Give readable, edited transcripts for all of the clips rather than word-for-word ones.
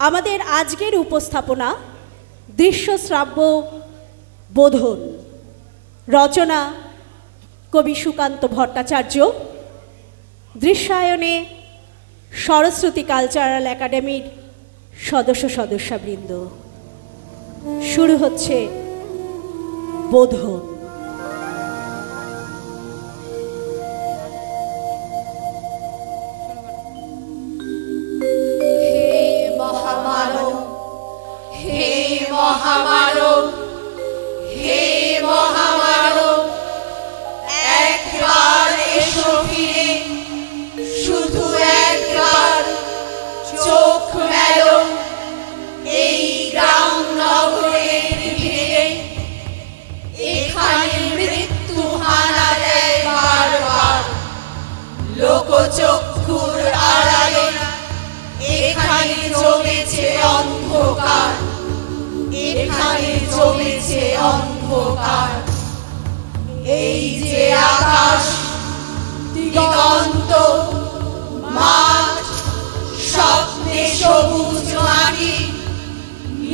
আমাদের আজকের উপস্থাপনা দৃশ্যশ্রাব্য বোধন, রচনা কবি সুকান্ত ভট্টাচার্য, দৃশ্যায়নে সরস্বতী কালচারাল একাডেমির সদস্যবৃন্দ। শুরু হচ্ছে বোধন। চক্ষুর আড়ালে এখানে জমেছে অন্ধকার, এখানে জমেছে অন্ধকার। এই যে আকাশ, দিগন্ত, মাঠ, স্বপ্নে সবুজ মাটি,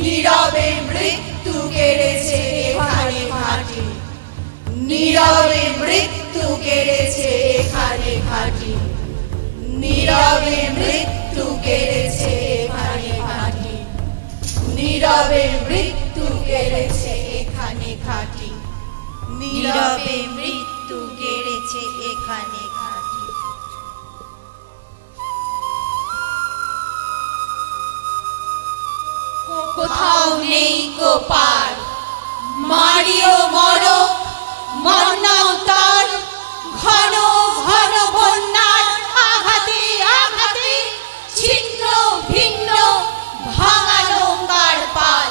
নীরবে মৃত্যু কেড়েছে এখানে ঘাটি, নীরবে মৃত্যু কেড়েছে এখানে ঘাটি, নীরবে মৃত্যু কেড়েছে এখানে ঘাটি, নীরবে মৃত্যু কেড়েছে এখানে ঘাটি, নীরবে মৃত্যু কেড়েছে এখানে ঘাটি। কোথাও নেই কোপার, মারিও মরো মরনাও তার, ঘন ঘন বন্যার আঘাতে আঘাতে ছিন্ন ভিন্ন ভাঙা নৌকার পাল।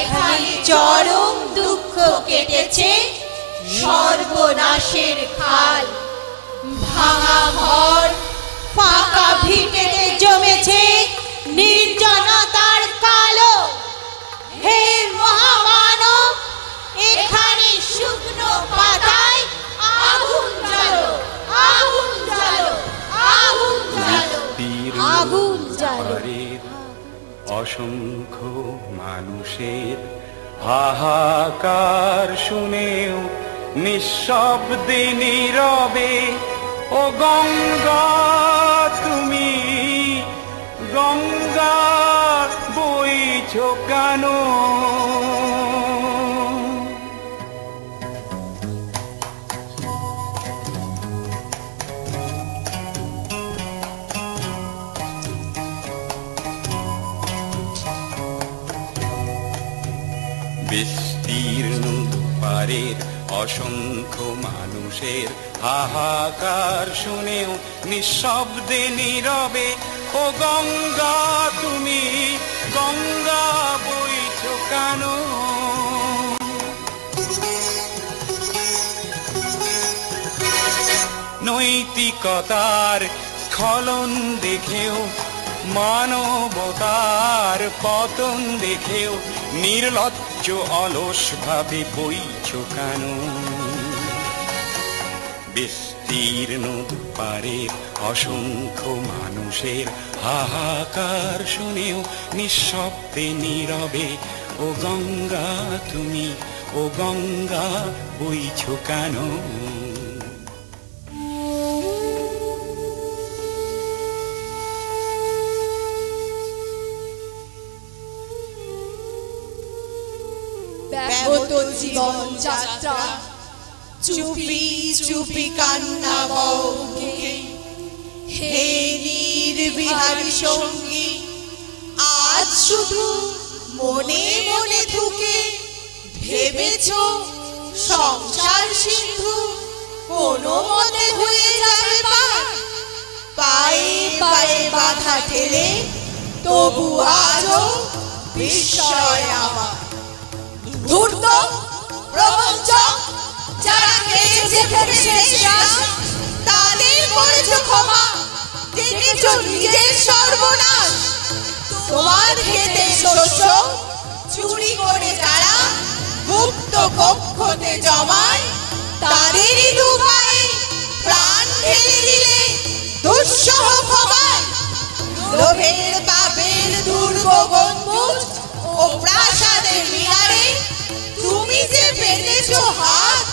এখানে চরম দুঃখ কেটেছে সর্বনাশের খাল। ভাঙা ঘর, ফাঁকা ভিটেতে জমেছে নির্জনতার কালো। হে মহামানব, এখানে শুকনো পাতায় আগুন জ্বালো, আগুন জ্বালো, আগুন জ্বালো, আগুন জ্বালো। অসংখ্য মানুষের হাহাকার শুনেও নিঃশব্দে নীরবে, ও গঙ্গা তুমি গঙ্গা বইছো কেন? বিস্তীর্ণ পারের অসংখ্য মানুষের হাহাকার শুনেও নিঃশব্দে নীরবে, ও গঙ্গা তুমি গঙ্গা বইছো কেন? নৈতিকতার স্খলন দেখেও, মানবতার পতন দেখেও নির্লজ্জ অলস ভাবে বইছো কেন? বিস্তীর্ণ পারের অসংখ্য মানুষের হাহাকার শুনেও নিঃশব্দে নীরবে, ও গঙ্গা তুমি ও গঙ্গা বইছো কেন? ব্যাহত জীবন যাত্রা, চুপি চুপি কান্না বুকে। হে নির্বিহারী সঙ্গী, আজ শুধু মনে মনে থুকে ভেবেছো সংসার সিন্ধু কোনো মতে হয়ে যাবে পার। পায়ে পায়ে বাধা ঠেলে তবু আজও বিস্ময় আমার। ধূর্ত প্রবঞ্চক যারা খেয়েছে ফেলেছে শ্বাস, তাদের করেছো ক্ষমা, দেখেছো নিজের সর্বনাশ। তোমার খেতে শস্য চুরি করে যারা গুপ্ত কক্ষতে জমায়, তাদেরই দুপায়ে প্রাণ ঢেলে দিলে দুঃসহ ক্ষমায়। লোভের পাপের গম্বুজ ও প্রাসাদের মিনারে তুমি যে পেতেছো হাত,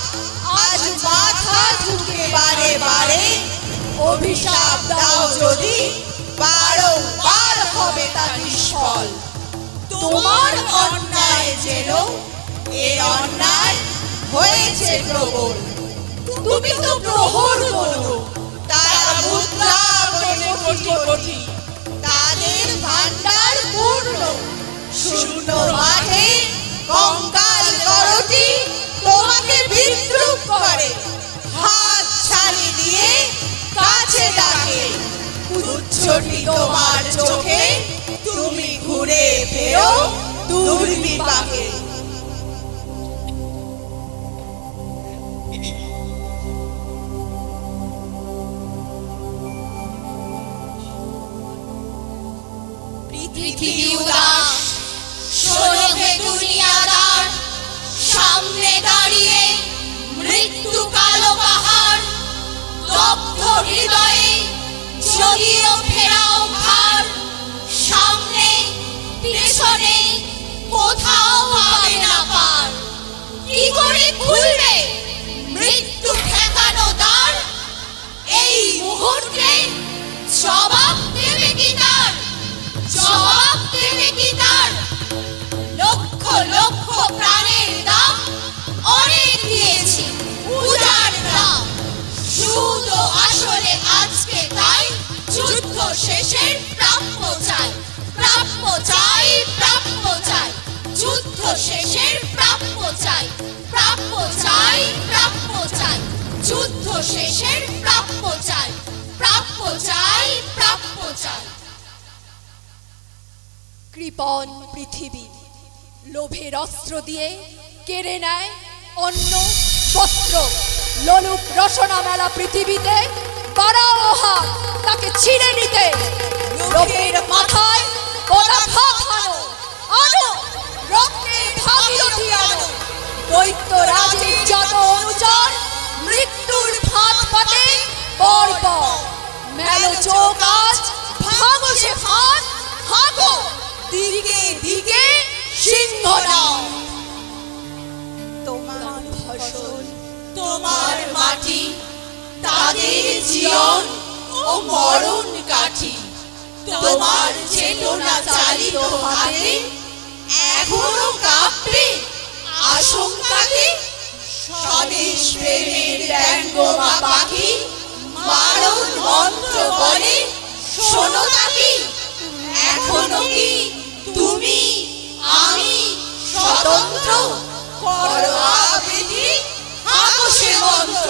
আজ মাথা ঝুঁকে বারে বারে অভিশাপ দাও যদি, বারংবার হবে তা নিষ্ফল। তোমার অন্যায় যেন এ অন্যায় হয়েছে প্রবল। তুমি তো প্রহর বলো, তারা মুদ্রা গণে কোটি কোটি, তাদের ভান্ডার পূর্ণ। শূন্য মাঠে কঙ্কাল করটি তোমাকে বিদ্রুপ করে, হাত ছাড়ি দিয়ে কাছে ডাকে। উচ্ছটি তোমার চোখে, তুমি ঘুরে ফেরো দুর্বিপাকে। পৃথিবী উদাস, শোনো হে দুনিয়াদার, সামনে দাঁড়িয়ে মৃত্যু কালো পাহাড়। দগ্ধ হৃদয়ে যদিও ফেরাও ঘাড়, সামনে পেছনে কোথাও পাবে না পার। কি করে খুলবে মৃত্যু ঠেকানো দ্বার? এই মুহূর্তে জবাব দেবে কি তার? জবাব দেবে কি তার? লক্ষ লক্ষ প্রাণের দাম অনেক দিয়েছি উদার দাম। সুদ আসলে আজকে তাই যুদ্ধ শেষের প্রাপ্য চাই, প্রাপ্য চাই, প্রাপ্য চাই। যুদ্ধ শেষের প্রাপ্য চাই, প্রাপ্য চাই, প্রাপ্য চাই। যুদ্ধ শেষের প্রাপ্য চাই, প্রাপ্য চাই, প্রাপ্য চাই। কৃপণ পৃথিবী লোভের অস্ত্র দিয়ে কেড়ে নেয় অন্ন বস্ত্র। লোলুপ রসনা মেলা পৃথিবীতে বাড়াও হাত তাকে ছিঁড়ে নিতে। লোভের মাথায় পদাঘাত আনো, আনো রক্তের ভাগীরথী আনো। দৈত্য রাজের যত অনুচর মৃত্যুর ফাঁদ পাতে পরপর। মেলো চোখ আজ ভাঙো সে ফাঁদ, হাঁকো দিকে দিকে সিংহনাদ। তোমার ফসল, তোমার মাটি, তাদের জীবন ও মরণ কাঠি। তোমার চেতনা চালিত হাতে এখনো কাঁপবে আশঙ্কাতে। স্বদেশ প্রেমের ব্যঙ্গমা পাখি মারণ মন্ত্র বলে শোনো তাকি। এখনো কি তুমি আমি স্বতন্ত্র? করো আবৃত্তি, হাঁকো সে মন্ত্র।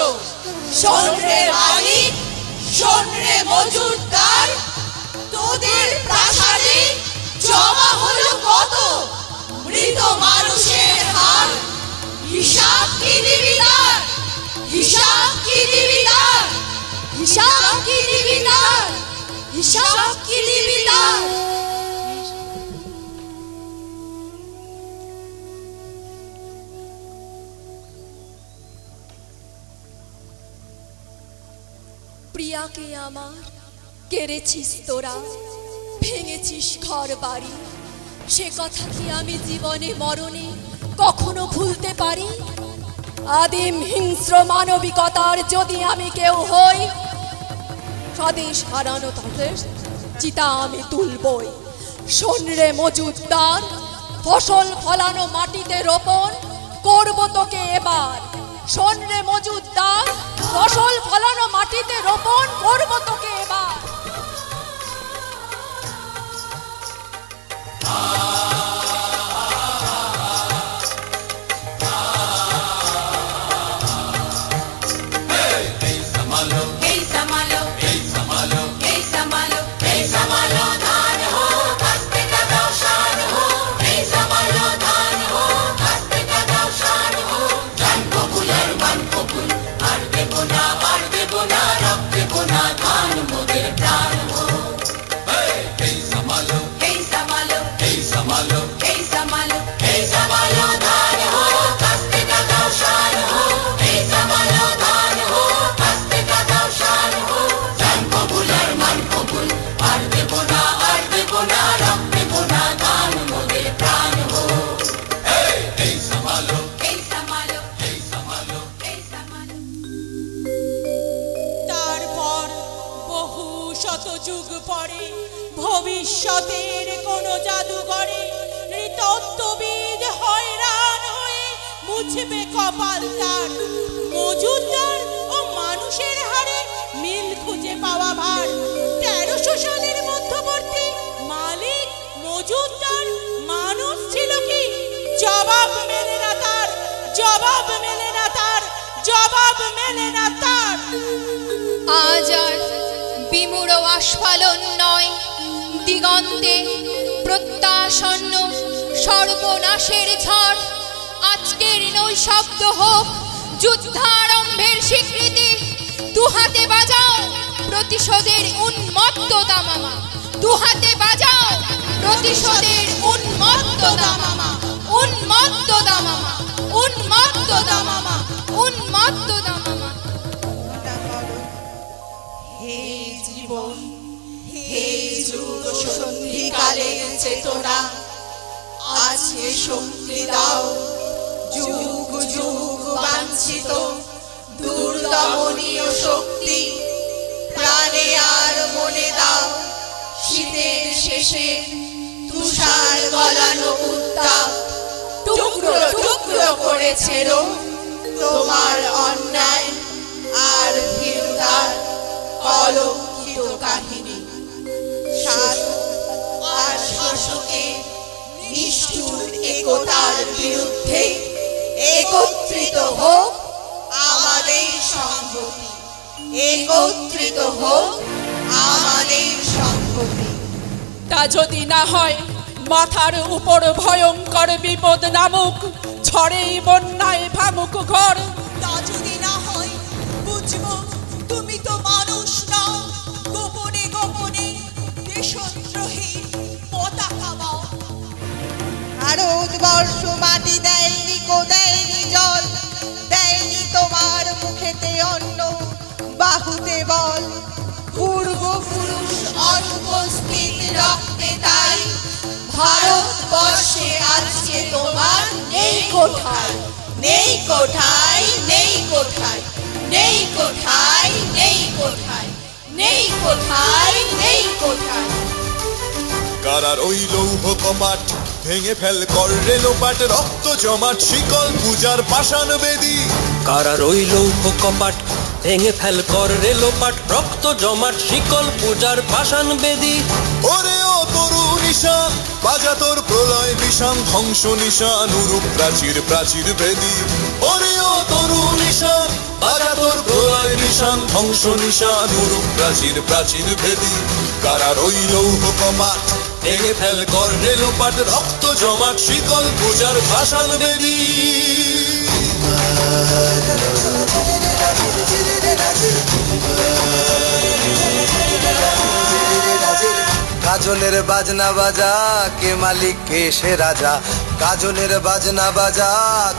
শোন রে মালিক, শোন রে মজুরদার, তোদের প্রাসাদে জমা হলো কত মৃত মানুষের হার। হিসাব কি দিবি তার? হিসাব কি দিবি তার? হিসাব কি দিবি তার? হিসাব কি দিবি তার? প্রিয়াকে আমার কেড়েছিস তোরা, ভেঙেছিস ঘর বাড়ি। সে কথা কি আমি জীবনে মরণে কখনো ভুলতে পারি? আদিম হিংস্র মানবিকতার যদি আমি কেউ হই, স্বদেশ হারানো তাদের চিতা আমি তুলবই। শোন রে মজুদদার, ফসল ফলানো মাটিতে রোপণ করব তোকে এবার। শোন রে মজুদদার, ফসল ফলানো মাটিতে রোপণ করব তোকে এবার। আর দেব না, আর দেব না, রক্ত দেব না, ধান ভবিষ্যতের কোন জাদুঘরে নৃতত্ত্ববিদ হয়রান হয়ে মুছবে কপাল তার। মজুদার ও মানুষের হারে মিল খুঁজে পাওয়া ভার। 1300 সালের মধ্যবর্তী মালিক মজুদার মানুষ ছিল কি? জবাব মেলে না তার, জবাব মেলে না তার, জবাব মেলে না তার। আজ আর বিমূঢ় আস্ফালন নয়, দিগন্তে প্রত্যাসন্ন সর্বনাশের ঝড়। আজকের নৈশব্দ হোক যুদ্ধারম্ভের স্বীকৃতি। দুহাতে বাজাও প্রতিশোধের উন্মত্ত দামামা, দুহাতে বাজাও প্রতিশোধের উন্মত্ত দামামা, উন্মত্ত দামামা, উন্মত্ত দামামা, উন্মত্ত দামামা। হে জীবন, হে যুগ সন্ধিকালের চেতনা, আজকে শক্তি দাও যুগ যুগ বাঞ্ছিত দুর্দমনীয় শক্তি। প্রাণে আর মনে দাও শীতের শেষে তুষার গলানো উত্তাপ। টুকরো টুকরো করেছে রোম তোমার অন্যায় আর ভীরুতার কলঙ্কিত কাহিনী। শাসক আর শাসকের নিষ্ঠুর একতার বিরুদ্ধে একত্রিত হোক আমাদের সংহতি, একত্রিত হোক আমাদের সংহতি। তা যদি না হয় মাথার উপর ভয়ঙ্কর বিপদ নামুক, ঝড়েই বন্যায় ভাঙুক ঘর। তা যদি না হয় বুঝবো তুমি তো মানুষ নাও, গোপনে গোপনে দেশদ্রোহী পতাকা বাও। ভারতবর্ষ মাটি দেয়নি, কো দেয়নি জল, দেয়নি তোমার মুখেতে অন্ন, বাহুতে বল। পূর্বপুরুষ অনুপস্থিত রক্তে তাই ভারতবর্ষে আজকে তোমার নেই কোঠায়, নেই কোঠায়, নেই কোঠায়, নেই কোঠায়, নেই কোঠায়, নেই কোঠায়, নেই কোঠায়। কারা রইল লৌহ কপাট, ভেঙে ফেল কর রেলোপাট, রক্ত জমাট শিকল পূজার পাষাণ বেদী। কারা রইল লৌহ কপাট, ভেঙে ফেল কর রেলোপাট, রক্ত জমাট শিকল পূজার পাষাণ বেদী। ওরে ও তরু নিশান, বাজা তোর প্রলয় বিষান, ধ্বংস নিশান উরূপ প্রাচীর প্রাচীর ভেদী। ওরে ও তরু নিশান, বাজা তোর প্রলয় নিশান, ধ্বংস নিশান উরূপ প্রাচীর প্রাচীর ভেদী। কারা রইল লৌহ কপাট, ভেঙে ফেল কর রেলোপাট, রক্ত জমাট শিকল পূজার পাষাণ বেদী। গাজনের বাজনা বাজা, কে মালিক কে সে রাজা। গাজনের বাজনা বাজা,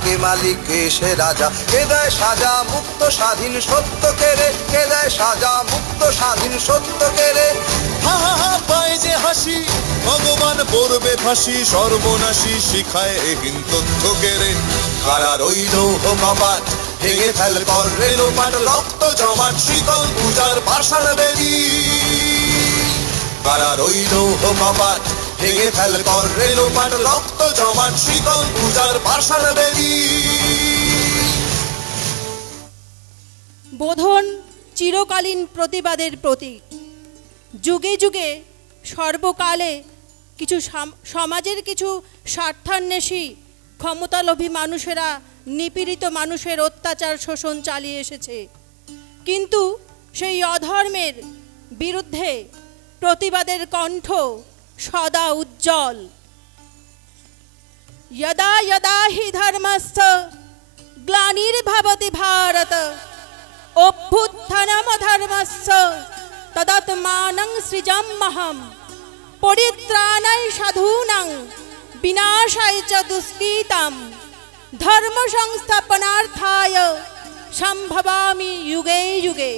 কে মালিক কে সে রাজা। কে দেয় সাজা মুক্ত স্বাধীন সত্য কেড়ে, কে দেয় সাজা মুক্ত স্বাধীন সত্য কেড়ে। হা হা হা পায় যে হাসি, ভগবান পড়বে ফাঁসি, সর্বনাশী শিখায় এহীন তথ্য কেড়ে। কারা রইল লৌহ কপাট, ভেঙে ফেল কর রেলোপাট, রক্ত জমাট শিকল পূজার পাষাণ বেদী। কারা রইল লৌহ কপাট, ভেঙে ফেল কর রেলোপাট, রক্ত জমাট শিকল পূজার পাষাণ বেদী। বোধন চিরকালীন প্রতিবাদের প্রতীক। যুগে যুগে সর্বকালে কিছু সমাজের কিছু স্বার্থান্বেষী ক্ষমতালোভী মানুষেরা নিপীড়িত মানুষের অত্যাচার শোষণ চালিয়ে এসেছে, কিন্তু সেই অধর্মের বিরুদ্ধে প্রতিবাদের কণ্ঠ সদা উজ্জ্বল। यदा यदा हि धर्मस्य ग्लानिर्भवति भारत, अभ्युत्थानमधर्मस्य तदात्मानं सृजाम्यहम्, परित्राणाय साधूनां विनाशाय च दुष्कृतां, धर्म संस्थापनार्थाय संभवामि युगे युगे।